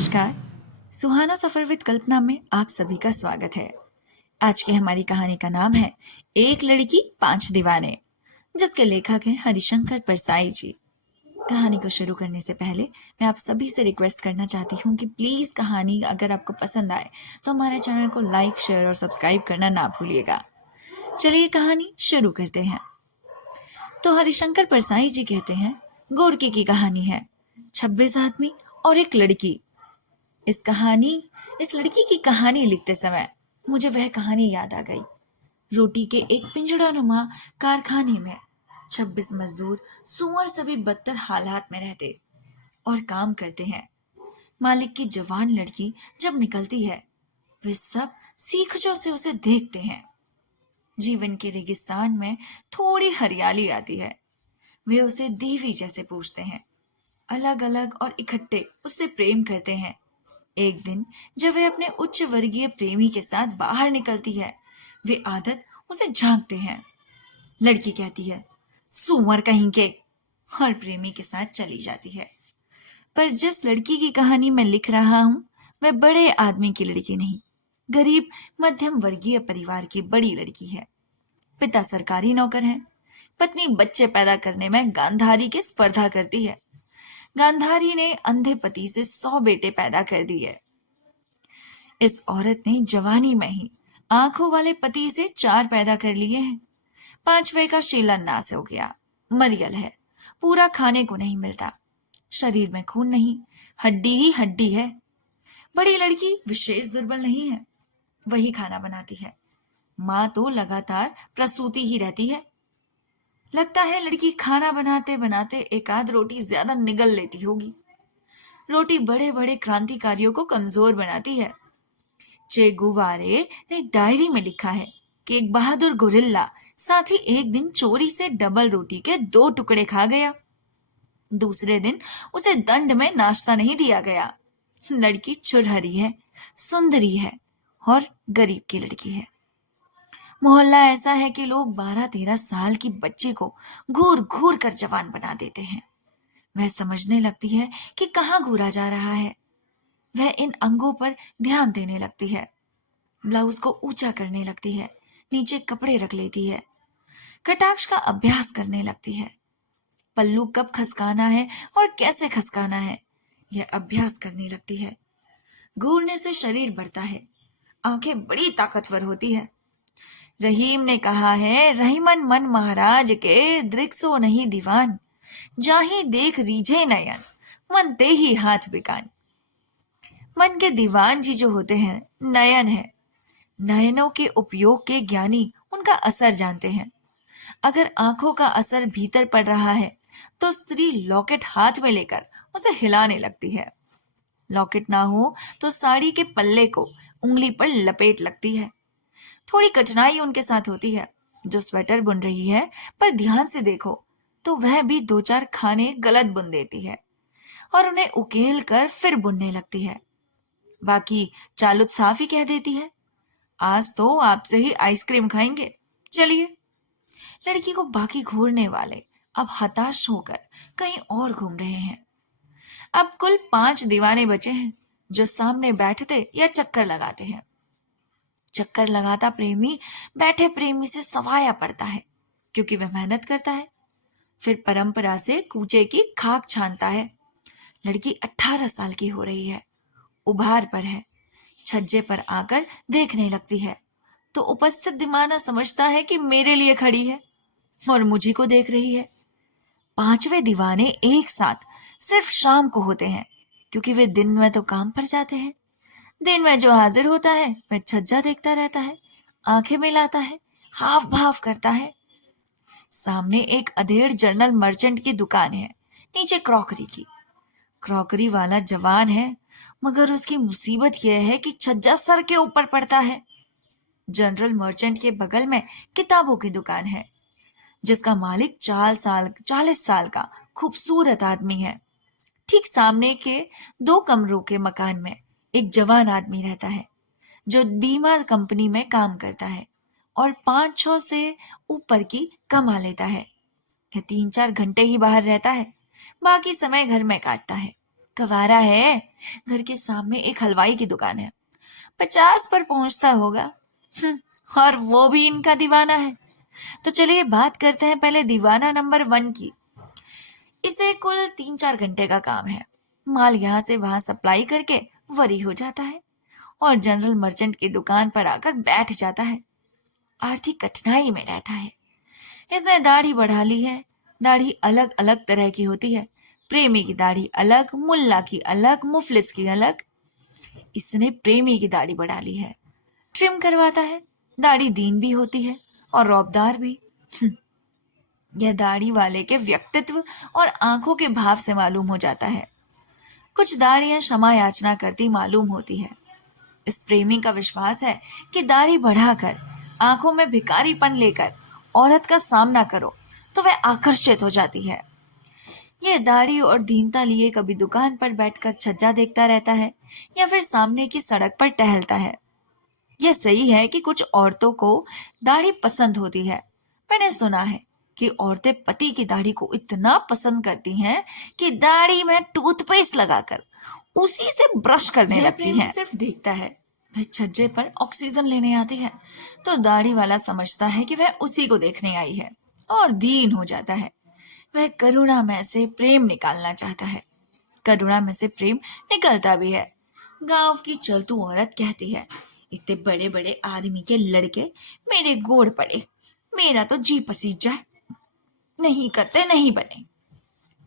नमस्कार। सुहाना सफर विद कल्पना में आप सभी का स्वागत है। आज की हमारी कहानी का नाम है एक लड़की पांच दीवाने, जिसके लेखक हैं हरिशंकर परसाई जी। कहानी को शुरू करने से पहले मैं आप सभी से रिक्वेस्ट करना चाहती हूँ कि प्लीज कहानी अगर आपको पसंद आए तो हमारे चैनल को लाइक, शेयर और सब्सक्राइब करना ना भूलिएगा। चलिए कहानी शुरू करते हैं। तो हरिशंकर परसाई जी कहते हैं, गोरकी की कहानी है 26 आदमी और एक लड़की। इस लड़की की कहानी लिखते समय मुझे वह कहानी याद आ गई। रोटी के एक पिंजड़ानुमा कारखाने में 26 मजदूर सुअर से भी बदतर हालात में रहते और काम करते हैं। मालिक की जवान लड़की जब निकलती है, वे सब सीखचों से उसे देखते हैं। जीवन के रेगिस्तान में थोड़ी हरियाली आती है। वे उसे देवी जैसे पूछते हैं, अलग अलग और इकट्ठे उससे प्रेम करते हैं। एक दिन जब वे अपने उच्च वर्गीय प्रेमी के साथ बाहर निकलती है, वे आदत उसे झांकते हैं। लड़की कहती है, सुअर कहीं के, और प्रेमी के साथ चली जाती है। पर जिस लड़की की कहानी मैं लिख रहा हूं, वह बड़े आदमी की लड़की नहीं, गरीब मध्यम वर्गीय परिवार की बड़ी लड़की है। पिता सरकारी नौकर हैं, पत्नी बच्चे पैदा करने में गांधारी की स्पर्धा करती है। गांधारी ने अंधे पति से 100 बेटे पैदा कर दिए। इस औरत ने जवानी में ही आंखों वाले पति से 4 पैदा कर लिए हैं। 5वें का शिलान्यास हो गया। मरियल है, पूरा खाने को नहीं मिलता। शरीर में खून नहीं, हड्डी ही हड्डी है। बड़ी लड़की विशेष दुर्बल नहीं है, वही खाना बनाती है। माँ तो लगातार प्रसूति ही रहती है। लगता है लड़की खाना बनाते बनाते एक आध रोटी ज्यादा निगल लेती होगी। रोटी बड़े बड़े क्रांतिकारियों को कमजोर बनाती है। चे गुवारे ने डायरी में लिखा है कि एक बहादुर गोरिल्ला साथ ही एक दिन चोरी से डबल रोटी के 2 टुकड़े खा गया। दूसरे दिन उसे दंड में नाश्ता नहीं दिया गया। लड़की छुरहरी है, सुंदरी है और गरीब की लड़की है। मोहल्ला ऐसा है कि लोग 12-13 साल की बच्ची को घूर घूर कर जवान बना देते हैं। वह समझने लगती है कि कहाँ घूरा जा रहा है। वह इन अंगों पर ध्यान देने लगती है। ब्लाउज को ऊंचा करने लगती है, नीचे कपड़े रख लेती है, कटाक्ष का अभ्यास करने लगती है। पल्लू कब खसकाना है और कैसे खसकाना है, यह अभ्यास करने लगती है। घूरने से शरीर बढ़ता है, आंखें बड़ी ताकतवर होती है। रहीम ने कहा है, रहीमन मन महाराज के दृक्सो नहीं दीवान, जाही देख रीझे नयन, मन ते ही हाथ बिकान। मन के दीवान जी जो होते हैं, नयन है। नयनों के उपयोग के ज्ञानी उनका असर जानते हैं। अगर आंखों का असर भीतर पड़ रहा है तो स्त्री लॉकेट हाथ में लेकर उसे हिलाने लगती है। लॉकेट ना हो तो साड़ी के पल्ले को उंगली पर लपेट लगती है। थोड़ी कठिनाई उनके साथ होती है। जो स्वेटर बुन रही है, पर ध्यान से देखो तो वह भी 2-4 खाने गलत बुन देती है और उन्हें उकेल कर फिर बुनने लगती है। बाकी चालुत साफ ही कह देती है, आज तो आपसे ही आइसक्रीम खाएंगे, चलिए। लड़की को बाकी घूरने वाले अब हताश होकर कहीं और घूम रहे हैं। अब कुल 5 दीवाने बचे हैं जो सामने बैठते या चक्कर लगाते हैं। चक्कर लगाता प्रेमी बैठे प्रेमी से सवाया पड़ता है, क्योंकि वह मेहनत करता है। फिर परंपरा से कूचे की खाक छानता है। लड़की 18 साल की हो रही है, उभार पर है। छज्जे पर आकर देखने लगती है तो उपस्थित दीवाना समझता है कि मेरे लिए खड़ी है और मुझी को देख रही है। 5वें दीवाने एक साथ सिर्फ शाम को होते हैं, क्योंकि वे दिन में तो काम पर जाते हैं। दिन में जो हाजिर होता है वह छज्जा देखता रहता है, आंखें मिलाता है, हाव भाव करता है। सामने एक अधेड़ जनरल मर्चेंट की दुकान है, नीचे क्रॉकरी की। क्रॉकरी वाला जवान है, मगर उसकी मुसीबत यह है कि छज्जा सर के ऊपर पड़ता है। जनरल मर्चेंट के बगल में किताबों की दुकान है, जिसका मालिक 40 साल का खूबसूरत आदमी है। ठीक सामने के 2 कमरों के मकान में एक जवान आदमी रहता है, जो बीमा कंपनी में काम करता है और 5-6 से ऊपर की कमा लेता है। यह 3-4 घंटे ही बाहर रहता है, बाकी समय घर में काटता है। कवारा है। घर के सामने एक हलवाई की दुकान है, 50 पर पहुंचता होगा। और वो भी इनका दीवाना है। तो चलिए बात करते हैं पहले दीवाना नंबर 1 की। इसे कुल 3-4 घंटे का काम है। माल यहाँ से वहां सप्लाई करके वरी हो जाता है और जनरल मर्चेंट की दुकान पर आकर बैठ जाता है। आर्थिक कठिनाई में रहता है। इसने दाढ़ी बढ़ा ली है। दाढ़ी अलग अलग तरह की होती है। प्रेमी की दाढ़ी अलग, मुल्ला की अलग, मुफलिस की अलग। इसने प्रेमी की दाढ़ी बढ़ा ली है। ट्रिम करवाता है। दाढ़ी दीन भी होती है और रौबदार भी। यह दाढ़ी वाले के व्यक्तित्व और आंखों के भाव से मालूम हो जाता है। कुछ दाढ़ियां क्षमा याचना करती मालूम होती है। इस प्रेमी का विश्वास है कि दाढ़ी बढ़ाकर, आंखों में भिखारीपन लेकर औरत का सामना करो तो वह आकर्षित हो जाती है। यह दाढ़ी और दीनता लिए कभी दुकान पर बैठकर छज्जा देखता रहता है या फिर सामने की सड़क पर टहलता है। यह सही है कि कुछ औरतों को दाढ़ी पसंद होती है। मैंने सुना है कि औरतें पति की दाढ़ी को इतना पसंद करती हैं कि दाढ़ी में टूथपेस्ट लगाकर उसी से ब्रश करने लगती हैं। सिर्फ देखता है। वह छज्जे पर ऑक्सीजन लेने आती है तो दाढ़ी वाला समझता है कि वह उसी को देखने आई है और दीन हो जाता है। वह करुणा में से प्रेम निकालना चाहता है। करुणा में से प्रेम निकलता भी है। गांव की चलतू औरत कहती है, इतने बड़े बड़े आदमी के लड़के मेरे गोड़ पड़े, मेरा तो जी पसीज जाए, नहीं करते नहीं बने।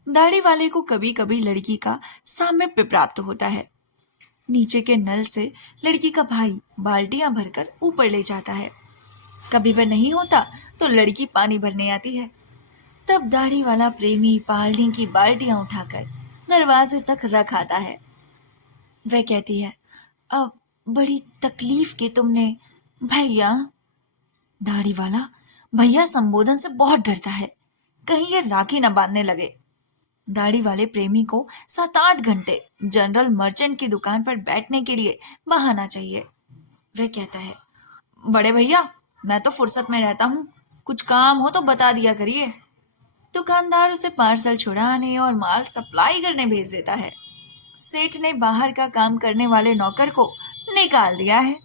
दाढ़ी वाले को कभी कभी लड़की का सामीप्य प्राप्त होता है। नीचे के नल से लड़की का भाई बाल्टियां भरकर ऊपर ले जाता है। कभी वह नहीं होता तो लड़की पानी भरने आती है। तब दाढ़ी वाला प्रेमी पालनी की बाल्टियां उठाकर दरवाजे तक रख आता है। वह कहती है, अब बड़ी तकलीफ की तुमने भैया। दाढ़ी वाला भैया संबोधन से बहुत डरता है, कहीं ये राखी न बांधने लगे। दाढ़ी वाले प्रेमी को 7-8 घंटे जनरल मर्चेंट की दुकान पर बैठने के लिए बहाना चाहिए। वह कहता है, बड़े भैया मैं तो फुर्सत में रहता हूँ, कुछ काम हो तो बता दिया करिए। दुकानदार उसे पार्सल छुड़ाने और माल सप्लाई करने भेज देता है। सेठ ने बाहर का काम करने वाले नौकर को निकाल दिया है।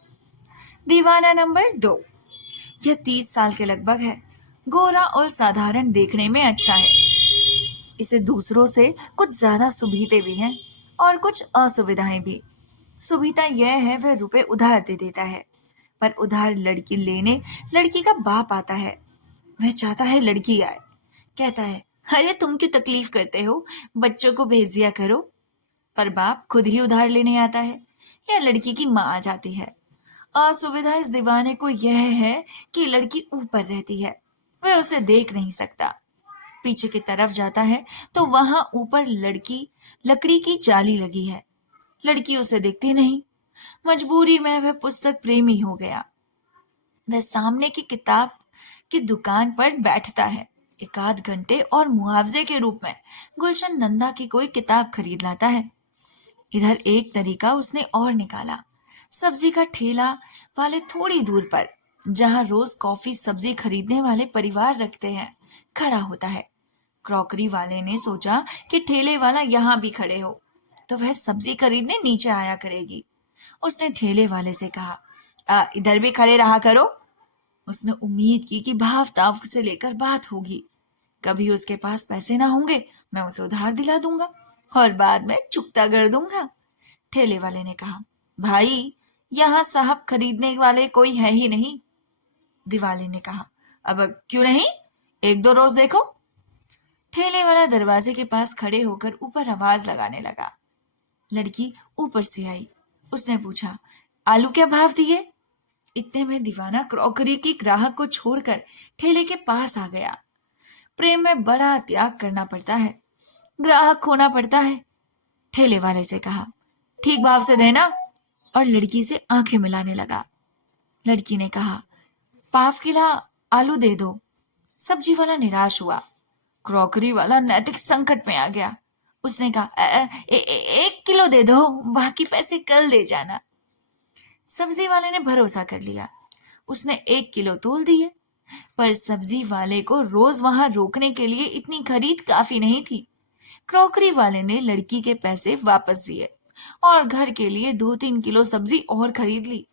दीवाना नंबर 2। यह 30 साल के लगभग है। गोरा और साधारण देखने में अच्छा है। इसे दूसरों से कुछ ज्यादा सुविधाएं भी हैं और कुछ असुविधाएं भी। सुविधा यह है वह रुपए उधार दे देता है, पर उधार लड़की लेने लड़की का बाप आता है। वह चाहता है लड़की आए। कहता है, अरे तुम क्यों तकलीफ करते हो, बच्चों को भेज दिया करो। पर बाप खुद ही उधार लेने आता है या लड़की की माँ आ जाती है। असुविधा इस दीवाने को यह है कि लड़की ऊपर रहती है, वह उसे देख नहीं सकता। पीछे की तरफ जाता है तो वहां ऊपर लकड़ी की जाली लगी है। लड़की उसे दिखती नहीं। मजबूरी में वह पुस्तक प्रेमी हो गया। वह सामने की किताब की दुकान पर बैठता है। 1-8 घंटे और मुआवजे के रूप में गुलशन नंदा की कोई किताब खरीद लाता है। इधर एक तरीका उसने और निकाला। सब्जी का ठेला वाले थोड़ी दूर पर, जहां रोज कॉफी सब्जी खरीदने वाले परिवार रखते हैं, खड़ा होता है। क्रॉकरी वाले ने सोचा कि ठेले वाला यहाँ भी खड़े हो तो वह सब्जी खरीदने नीचे आया करेगी। उसने ठेले वाले से कहा, इधर भी खड़े रहा करो। उसने उम्मीद की कि भाव ताव से लेकर बात होगी। कभी उसके पास पैसे ना होंगे, मैं उसे उधार दिला दूंगा और बाद में चुकता कर दूंगा। ठेले वाले ने कहा, भाई यहाँ साहब खरीदने वाले कोई है ही नहीं। दिवाले ने कहा, अब क्यों नहीं, 1-2 रोज देखो। ठेले वाला दरवाजे के पास खड़े होकर ऊपर आवाज लगाने लगा। लड़की ऊपर से आई। उसने पूछा, आलू क्या भाव दिए? इतने में दीवाना क्रॉकरी की ग्राहक को छोड़कर ठेले के पास आ गया। प्रेम में बड़ा त्याग करना पड़ता है, ग्राहक खोना पड़ता है। ठेले वाले से कहा, ठीक भाव से देना, और लड़की से आंखें मिलाने लगा। लड़की ने कहा, 5 किलो आलू दे दो। सब्जी वाला निराश हुआ। क्रॉकरी वाला नैतिक संकट में आ गया। उसने कहा, 1 किलो दे दो, बाकी पैसे कल दे जाना। सब्जी वाले ने भरोसा कर लिया। उसने 1 किलो तोल दिए, पर सब्जी वाले को रोज वहां रोकने के लिए इतनी खरीद काफी नहीं थी। क्रॉकरी वाले ने लड़की के पैसे वापस दिए और घर के लिए 2-3 किलो सब्जी और खरीद ली।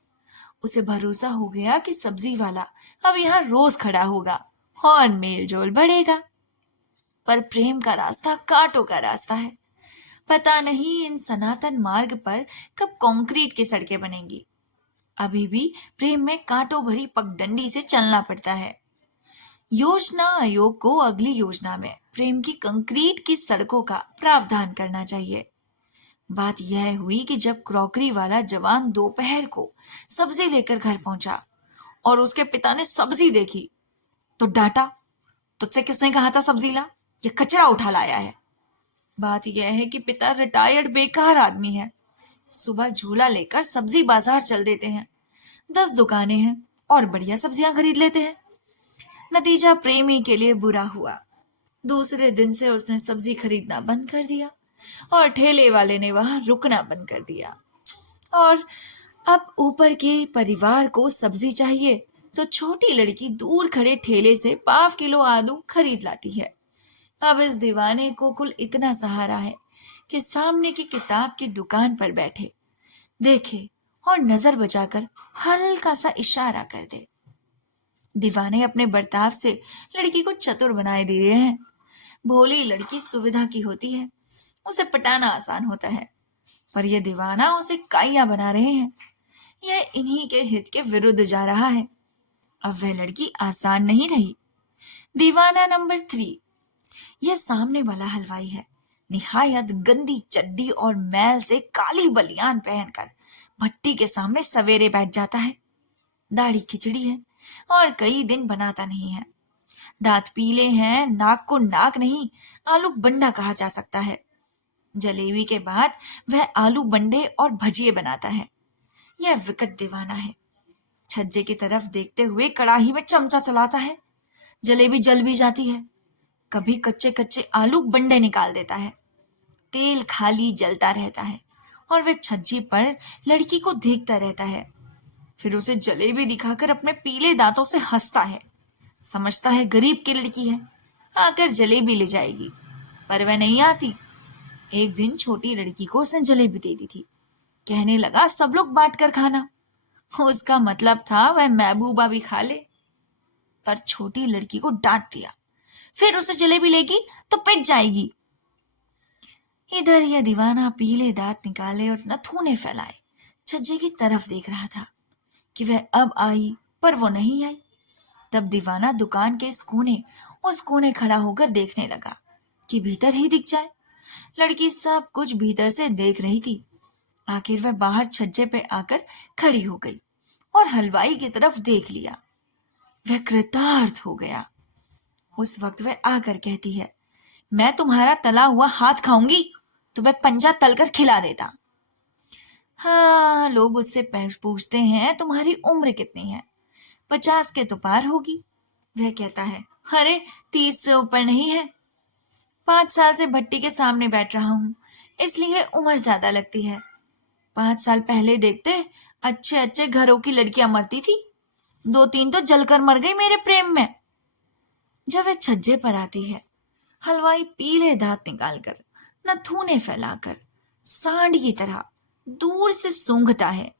उसे भरोसा हो गया कि सब्जी वाला अब यहाँ रोज खड़ा होगा और मेल जोल बढ़ेगा। पर प्रेम का रास्ता कांटों का रास्ता है। पता नहीं इन सनातन मार्ग पर कब कंक्रीट की सड़कें बनेंगी। अभी भी प्रेम में कांटों भरी पगडंडी से चलना पड़ता है। योजना आयोग को अगली योजना में प्रेम की कंक्रीट की सड़कों का प्रावधान करना चाहिए। बात यह हुई कि जब क्रॉकरी वाला जवान दोपहर को सब्जी लेकर घर पहुंचा और उसके पिता ने सब्जी देखी तो डांटा, तुझसे किसने कहा था सब्जी ला, ये कचरा उठा लाया है। बात यह है कि पिता रिटायर्ड बेकार आदमी है। सुबह झोला लेकर सब्जी बाजार चल देते हैं। 10 दुकानें हैं और बढ़िया सब्जियां खरीद लेते हैं। नतीजा प्रेमी के लिए बुरा हुआ। दूसरे दिन से उसने सब्जी खरीदना बंद कर दिया और ठेले वाले ने वहां रुकना बंद कर दिया। और अब ऊपर के परिवार को सब्जी चाहिए तो छोटी लड़की दूर खड़े ठेले से 5 किलो आलू खरीद लाती है। अब इस दीवाने को कुल इतना सहारा है कि सामने की किताब की दुकान पर बैठे, देखे और नजर बचाकर हल्का सा इशारा कर दे। दीवाने अपने बर्ताव से लड़की को चतुर बनाए दे रहे हैं। भोली लड़की सुविधा की होती है, उसे पटाना आसान होता है, पर यह दीवाना उसे काया बना रहे हैं। यह इन्हीं के हित के विरुद्ध जा रहा है। अब वह लड़की आसान नहीं रही। दीवाना नंबर 3, यह सामने वाला हलवाई है। निहायत गंदी चड्डी और मैल से काली बलियान पहनकर भट्टी के सामने सवेरे बैठ जाता है। दाढ़ी खिचड़ी है और कई दिन बनाता नहीं है। दांत पीले हैं, नाक को नाक नहीं आलू बंडा कहा जा सकता है। जलेबी के बाद वह आलू बंडे और भजिए बनाता है। यह विकट दीवाना है। छज्जे की तरफ देखते हुए कड़ाही में चमचा चलाता है। जलेबी जल भी जाती है। कभी कच्चे कच्चे आलू बंडे निकाल देता है। तेल खाली जलता रहता है और वह छज्जी पर लड़की को देखता रहता है। फिर उसे जलेबी दिखाकर अपने पीले दांतों से हंसता है। समझता है गरीब की लड़की है, आकर जलेबी ले जाएगी, पर वह नहीं आती। एक दिन छोटी लड़की को उसने जलेबी दे दी थी। कहने लगा सब लोग बांट कर खाना। उसका मतलब था वह महबूबा भी खा ले, पर छोटी लड़की को डांट दिया। फिर उसे जलेबी लेगी तो पिट जाएगी। इधर यह दीवाना पीले दांत निकाले और नथुने फैलाए छज्जे की तरफ देख रहा था कि वह अब आई, पर वो नहीं आई। तब दीवाना दुकान के उस कोने खड़ा होकर देखने लगा कि भीतर ही दिख जाए। लड़की सब कुछ भीतर से देख रही थी। आखिर वह बाहर छज्जे पे आकर खड़ी हो गई और हलवाई की तरफ देख लिया। वह कृतार्थ हो गया। उस वक्त वह आकर कहती है, मैं तुम्हारा तला हुआ हाथ खाऊंगी तो वह पंजा तलकर खिला देता। हाँ, लोग उससे पूछते हैं तुम्हारी उम्र कितनी है। 50 के तो पार होगी। वह कहता है, अरे 30 से ऊपर नहीं है। 5 साल से भट्टी के सामने बैठ रहा हूं, इसलिए उम्र ज्यादा लगती है। 5 साल पहले देखते अच्छे अच्छे घरों की लड़कियां मरती थी, 2-3 तो जलकर मर गई मेरे प्रेम में। जब वह छज्जे पर आती है, हलवाई पीले दांत निकालकर नथुने फैलाकर सांड की तरह दूर से सूंघता है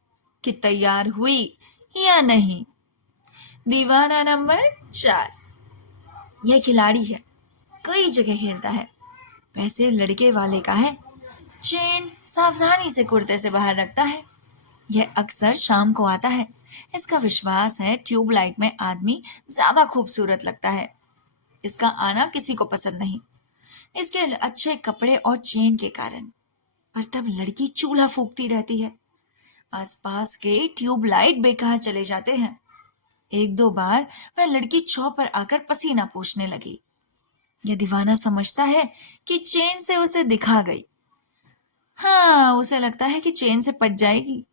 कि तैयार हुई या नहीं। दीवाना नंबर 4, यह खिलाड़ी है, कई जगह खेलता है। वैसे लड़के वाले का है। चेन सावधानी से कुर्ते से बाहर रखता है। यह अक्सर शाम को आता है। इसका विश्वास है ट्यूबलाइट में आदमी ज्यादा खूबसूरत लगता है। इसका आना किसी को पसंद नहीं, इसके अच्छे कपड़े और चेन के कारण। पर तब लड़की चूल्हा फूकती रहती है। आसपास के ट्यूबलाइट बेकार चले जाते हैं। 1-2 बार वह लड़की चौ पर आकर पसीना पोंछने लगी। यह दीवाना समझता है कि चेन से उसे दिखा गई। हाँ, उसे लगता है कि चेन से पट जाएगी।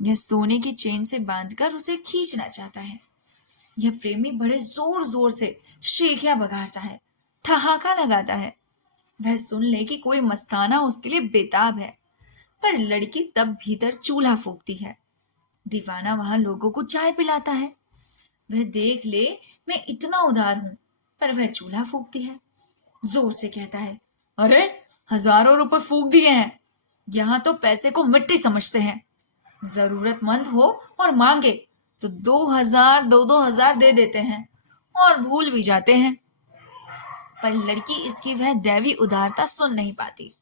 यह सोने की चेन से बांधकर उसे खींचना चाहता है। यह प्रेमी बड़े जोर जोर से शेखियां बघारता है, ठहाका लगाता है। वह सुन ले कि कोई मस्ताना उसके लिए बेताब है, पर लड़की तब भीतर चूल्हा फूकती है। दीवाना वहां लोगों को चाय पिलाता है। वह देख ले मैं इतना उदार हूं, पर वह चूल्हा फूकती है। जोर से कहता है, अरे हजारों रुपए फूंक दिए हैं। यहाँ तो पैसे को मिट्टी समझते हैं। जरूरतमंद हो और मांगे तो 2,000 2,000 दे देते हैं और भूल भी जाते हैं। पर लड़की इसकी वह दैवी उदारता सुन नहीं पाती,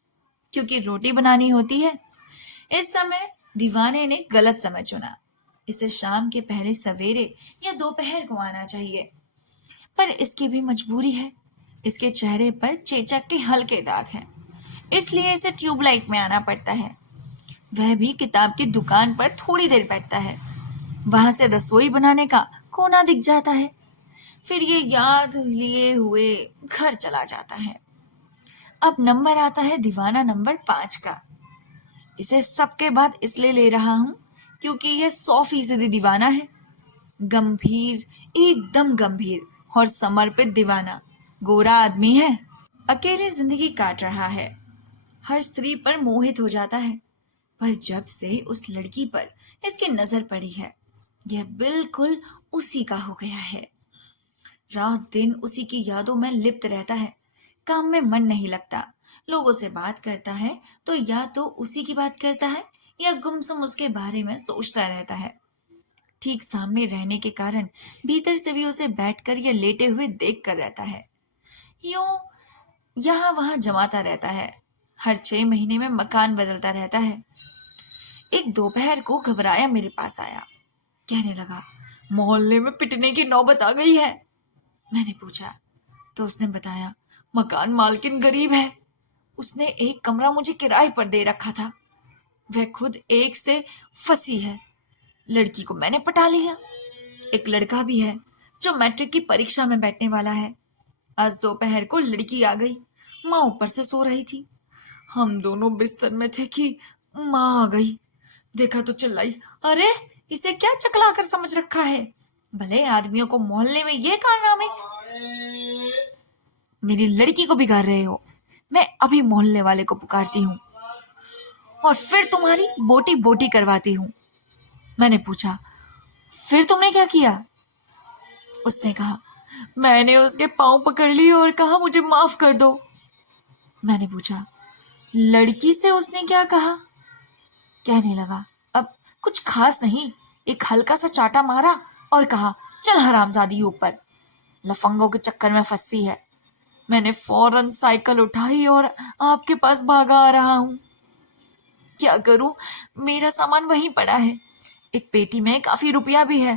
क्योंकि रोटी बनानी होती है। इस समय दीवाने ने गलत समय चुना। इसे शाम के पहले सवेरे या दोपहर को आना चाहिए, पर इसकी भी मजबूरी है। इसके चेहरे पर चेचक के हल्के दाग हैं, इसलिए इसे ट्यूबलाइट में आना पड़ता है। वह भी किताब की दुकान पर थोड़ी देर बैठता है। वहां से रसोई बनाने का कोना दिख जाता है। फिर ये याद लिए हुए घर चला जाता है। अब नंबर आता है दीवाना नंबर 5 का। इसे सबके बाद इसलिए ले रहा हूं क्योंकि यह 100% दीवाना है। गंभीर, एकदम गंभीर और समर्पित दीवाना, गोरा आदमी है। अकेले जिंदगी काट रहा है। हर स्त्री पर मोहित हो जाता है, पर जब से उस लड़की पर इसकी नजर पड़ी है, यह बिल्कुल उसी का हो गया है। रात दिन उसी की यादों में लिप्त रहता है। काम में मन नहीं लगता। लोगों से बात करता है तो या तो उसी की बात करता है या गुमसुम उसके बारे में सोचता रहता है। ठीक सामने रहने के कारण भीतर से भी उसे बैठकर या लेटे हुए देख कर रहता है। यूं यहाँ वहां जमाता रहता है। हर 6 महीने में मकान बदलता रहता है। एक दोपहर को घबराया मेरे पास आया। कहने लगा, मोहल्ले में पिटने की नौबत आ गई है। मैंने पूछा तो उसने बताया, मकान मालकिन गरीब है। उसने एक कमरा मुझे किराए पर दे रखा था। वह खुद एक से फंसी है। लड़की को मैंने पटा लिया। एक लड़का भी है जो मैट्रिक की परीक्षा में बैठने वाला है। आज दोपहर को लड़की आ गई। माँ ऊपर से सो रही थी। हम दोनों बिस्तर में थे कि माँ आ गई। देखा तो चिल्लाई, अरे इसे क्या चकला कर समझ रखा है? भले आदमियों को मोहल्ले में ये कारनामे। मेरी लड़की को बिगाड़ रहे हो। मैं अभी मोहल्ले वाले को पुकारती हूँ और फिर तुम्हारी बोटी बोटी करवाती हूँ। मैंने पूछा, फिर तुमने क्या किया? उसने कहा, मैंने उसके पांव पकड़ लिए और कहा, मुझे माफ कर दो। मैंने पूछा, लड़की से उसने क्या कहा? कहने लगा, अब कुछ खास नहीं, एक हल्का सा चाटा मारा और कहा, चल हरामजादी ऊपर, लफंगों के चक्कर में फंसती है। मैंने फौरन साइकिल उठाई और आपके पास भागा आ रहा हूं। क्या करूं, मेरा सामान वहीं पड़ा है। एक पेटी में काफी रुपया भी है।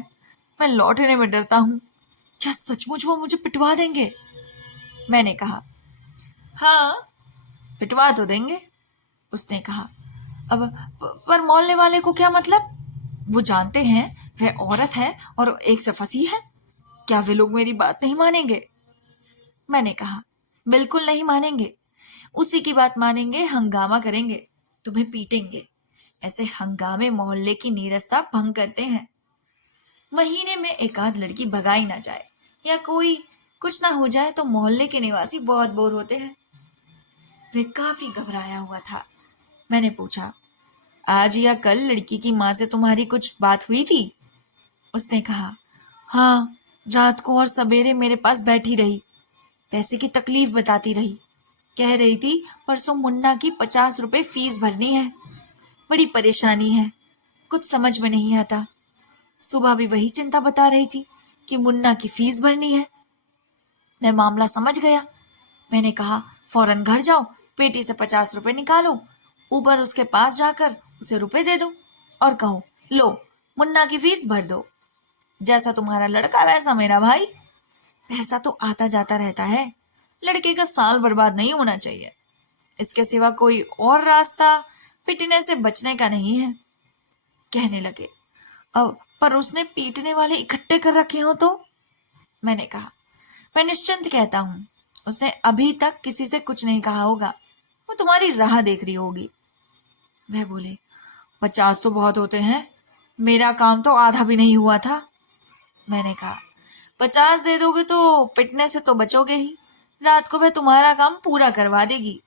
मैं लौटने में डरता हूं। क्या सचमुच वो मुझे पिटवा देंगे? मैंने कहा, हाँ पिटवा तो देंगे। उसने कहा, अब पर मोहल्ले वाले को क्या मतलब? वो जानते हैं वह औरत है और एक से फंसी है। क्या वे लोग मेरी बात नहीं मानेंगे? मैंने कहा, बिल्कुल नहीं मानेंगे। उसी की बात मानेंगे, हंगामा करेंगे, तुम्हें पीटेंगे। ऐसे हंगामे मोहल्ले की नीरसता भंग करते हैं। महीने में एक आध लड़की भगाई ना जाए या कोई कुछ ना हो जाए तो मोहल्ले के निवासी बहुत बोर होते हैं। वे काफी घबराया हुआ था। मैंने पूछा, आज या कल लड़की की माँ से तुम्हारी कुछ बात हुई थी? उसने कहा, हाँ, रात को और सवेरे मेरे पास बैठी रही। पैसे की तकलीफ बताती रही। कह रही थी परसों मुन्ना की 50 रुपए फीस भरनी है। बड़ी परेशानी है, कुछ समझ में नहीं आता। सुबह भी वही चिंता बता रही थी कि मुन्ना की फीस भरनी है। मैं मामला समझ गया। मैंने कहा, फौरन घर जाओ, पेटी से 50 रुपए निकालो, ऊपर उसके पास जाकर उसे रुपए दे दो और कहो, लो मुन्ना की फीस भर दो। जैसा तुम्हारा लड़का वैसा मेरा भाई। पैसा तो आता जाता रहता है। लड़के का साल बर्बाद नहीं होना चाहिए। इसके सिवा कोई और रास्ता पिटने से बचने का नहीं है। कहने लगे, अब पर उसने पीटने वाले इकट्ठे कर रखे हो तो? मैंने कहा, मैं निश्चिंत कहता हूं, उसने अभी तक किसी से कुछ नहीं कहा होगा। वो तुम्हारी राह देख रही होगी। वह बोले, 50 तो बहुत होते हैं। मेरा काम तो आधा भी नहीं हुआ था। मैंने कहा, 50 दे दोगे तो पिटने से तो बचोगे ही। रात को वह तुम्हारा काम पूरा करवा देगी।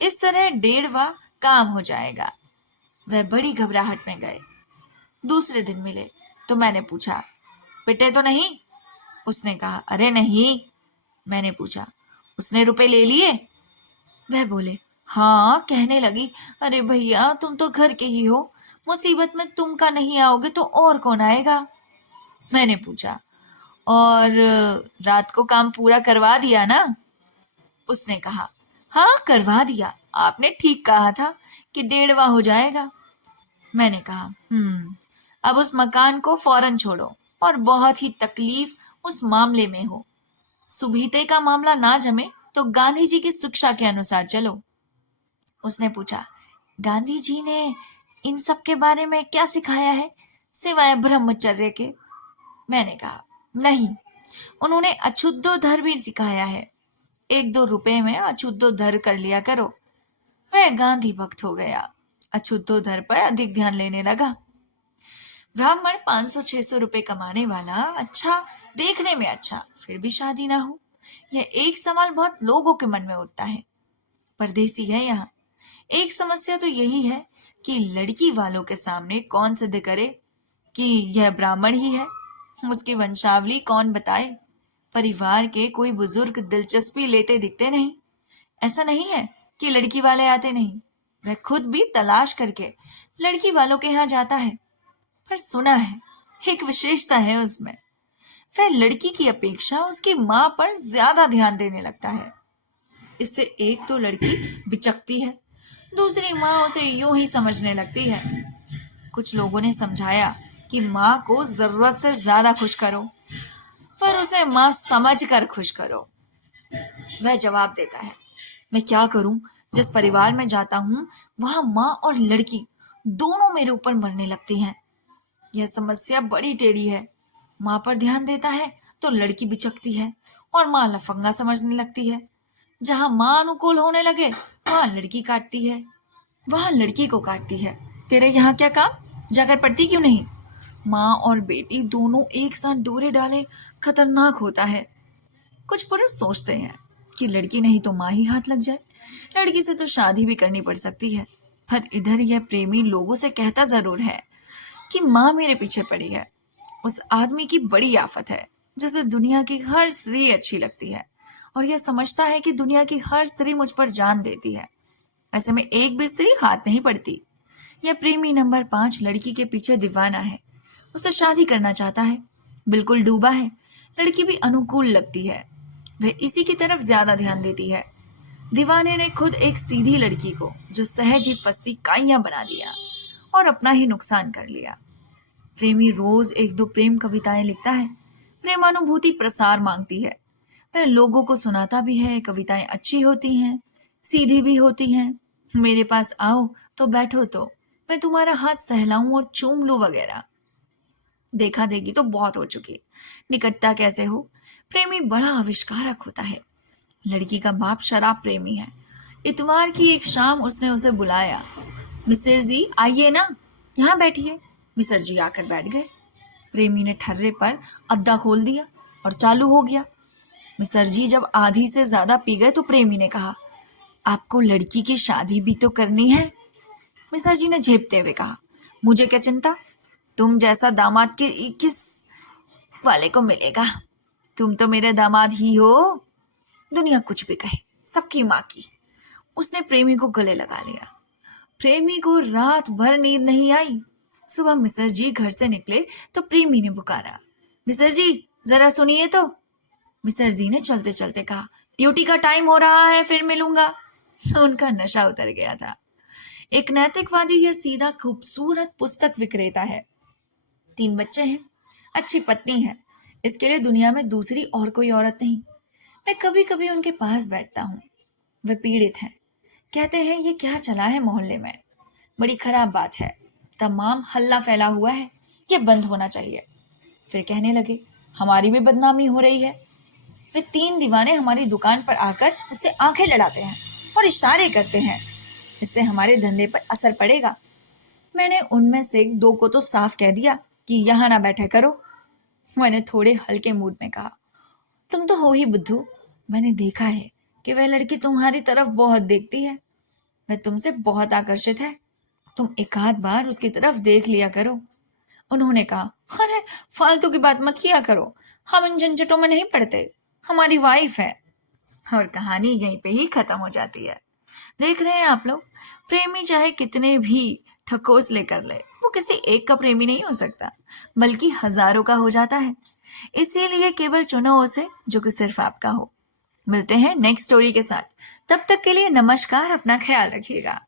इस तरह 1.5वां काम हो जाएगा। वह बड़ी घबराहट में गए। दूसरे दिन मिले तो मैंने पूछा, पिटे तो नहीं? उसने कहा, अरे नहीं। मैंने पूछा, उसने रुपए ले लिए? वह बोले, हाँ कहने लगी, अरे भैया तुम तो घर के ही हो, मुसीबत में तुम का नहीं आओगे तो और कौन आएगा। मैंने पूछा, और रात को काम पूरा करवा दिया ना। उसने कहा, हाँ करवा दिया, आपने ठीक कहा था कि 1.5वां हो जाएगा। मैंने कहा, अब उस मकान को फौरन छोड़ो, और बहुत ही तकलीफ उस मामले में हो। सुबीते का मामला ना जमे तो गांधी जी की शिक्षा के अनुसार चलो। उसने पूछा, गांधी जी ने इन सब के बारे में क्या सिखाया है सिवाय ब्रह्मचर्य के। मैंने कहा, नहीं, उन्होंने अछुद्धोधर भी सिखाया है, 1-2 रुपए में अछुद्धोधर कर लिया करो। वह गांधी भक्त हो गया, अछुद्धोधर पर अधिक ध्यान लेने लगा। ब्राह्मण 500-600 रुपए कमाने वाला, अच्छा, देखने में अच्छा, फिर भी शादी ना हो, यह एक सवाल बहुत लोगों के मन में उठता है। परदेसी है यहाँ। एक समस्या तो यही है कि लड़की वालों के सामने कौन सिद्ध करे कि यह ब्राह्मण ही है, उसकी वंशावली कौन बताए। परिवार के कोई बुजुर्ग दिलचस्पी लेते दिखते नहीं। ऐसा नहीं है कि लड़की वाले आते नहीं, वह खुद भी तलाश करके लड़की वालों के यहाँ जाता है। पर सुना है एक विशेषता है उसमें, वह लड़की की अपेक्षा उसकी माँ पर ज्यादा ध्यान देने लगता है। इससे एक तो लड़की बिचकती है, दूसरी माँ उसे यूं ही समझने लगती है। कुछ लोगों ने समझाया कि माँ को जरूरत से ज्यादा खुश करो, पर उसे माँ समझ कर खुश करो। वह जवाब देता है, मैं क्या करूं, जिस परिवार में जाता हूं वहां माँ और लड़की दोनों मेरे ऊपर मरने लगती हैं। यह समस्या बड़ी टेढ़ी है। माँ पर ध्यान देता है तो लड़की बिचकती है और माँ लफंगा समझने लगती है। जहां माँ अनुकूल होने लगे वहां लड़की काटती है, वहां लड़की को काटती है। तेरे यहाँ क्या काम, जाकर पढ़ती क्यों नहीं। माँ और बेटी दोनों एक साथ डोरे डाले खतरनाक होता है। कुछ पुरुष सोचते हैं कि लड़की नहीं तो माँ ही हाथ लग जाए, लड़की से तो शादी भी करनी पड़ सकती है। पर इधर यह प्रेमी लोगों से कहता जरूर है कि माँ मेरे पीछे पड़ी है। उस आदमी की बड़ी आफत है जिसे दुनिया की हर स्त्री अच्छी लगती है, और यह समझता है कि दुनिया की हर स्त्री मुझ पर जान देती है। ऐसे में एक भी स्त्री हाथ नहीं पड़ती। यह प्रेमी नंबर 5 लड़की के पीछे दीवाना है, उसे शादी करना चाहता है, बिल्कुल डूबा है। लड़की भी अनुकूल लगती है, वह इसी की तरफ ज्यादा ध्यान देती है। दीवाने ने खुद एक सीधी लड़की को जो सहज ही फंसती काइयां बना दिया और अपना ही नुकसान कर लिया। प्रेमी रोज 1-2 प्रेम कविताएं लिखता है, प्रेमानुभूति प्रसार मांगती है। वह लोगों को सुनाता भी है, कविताएं अच्छी होती हैं, सीधी भी होती हैं। मेरे पास आओ तो बैठो तो मैं तुम्हारा हाथ सहलाऊं और चूम लूं वगैरह। देखा देखी तो बहुत हो चुकी, निकटता कैसे हो। प्रेमी बड़ा आविष्कारक होता है। लड़की का बाप शराब प्रेमी है। इतवार की एक शाम उसने उसे बुलाया, मिसिर जी आइए ना, यहाँ बैठिए। मिसर जी आकर बैठ गए। प्रेमी ने ठर्रे पर अद्दा खोल दिया और चालू हो गया। मिसर जी जब आधी से ज्यादा पी गए तो प्रेमी ने कहा, आपको लड़की की शादी भी तो करनी है। मिसर जी ने झेपते हुए कहा, मुझे क्या चिंता, तुम जैसा दामाद के किस वाले को मिलेगा, तुम तो मेरे दामाद ही हो। दुनिया कुछ भी कहे, सबकी माँ की। उसने प्रेमी को गले लगा लिया। प्रेमी को रात भर नींद नहीं आई। सुबह मिसर जी घर से निकले तो प्रेमी ने पुकारा, मिसर जी जरा सुनिए तो। मिसर जी ने चलते चलते कहा, ड्यूटी का टाइम हो रहा है, फिर मिलूंगा। उनका नशा उतर गया था। एक नैतिकवादी या सीधा खूबसूरत पुस्तक विक्रेता है, 3 बच्चे हैं, अच्छी पत्नी है, इसके लिए दुनिया में दूसरी और कोई औरत नहीं। मैं कभी कभी उनके पास बैठता हूँ। वे पीड़ित हैं, कहते हैं ये क्या चला है मोहल्ले में, बड़ी खराब बात है, तमाम हल्ला फैला हुआ है, ये बंद होना चाहिए। फिर कहने लगे, हमारी भी बदनामी हो रही है। वे 3 दीवाने हमारी दुकान पर आकर उससे आंखें लड़ाते हैं और इशारे करते हैं, इससे हमारे धंधे पर असर पड़ेगा। मैंने उनमें से 2 को तो साफ कह दिया कि यहाँ ना बैठे करो। मैंने थोड़े हल्के मूड में कहा, तुम तो हो ही बुद्धू, मैंने देखा है कि वह लड़की तुम्हारी तरफ बहुत देखती है, वह तुमसे बहुत आकर्षित है, तुम एक आध बार उसकी तरफ देख लिया करो। उन्होंने कहा, अरे फालतू की बात मत किया करो, हम इन झंझटों में नहीं पड़ते, हमारी वाइफ है। और कहानी यहीं पे ही खत्म हो जाती है। देख रहे हैं आप लोग, प्रेमी चाहे कितने भी ठकोस लेकर ले, वो किसी एक का प्रेमी नहीं हो सकता, बल्कि हजारों का हो जाता है। इसीलिए केवल चुनो उसे जो कि सिर्फ आपका हो। मिलते हैं नेक्स्ट स्टोरी के साथ। तब तक के लिए नमस्कार, अपना ख्याल रखिएगा।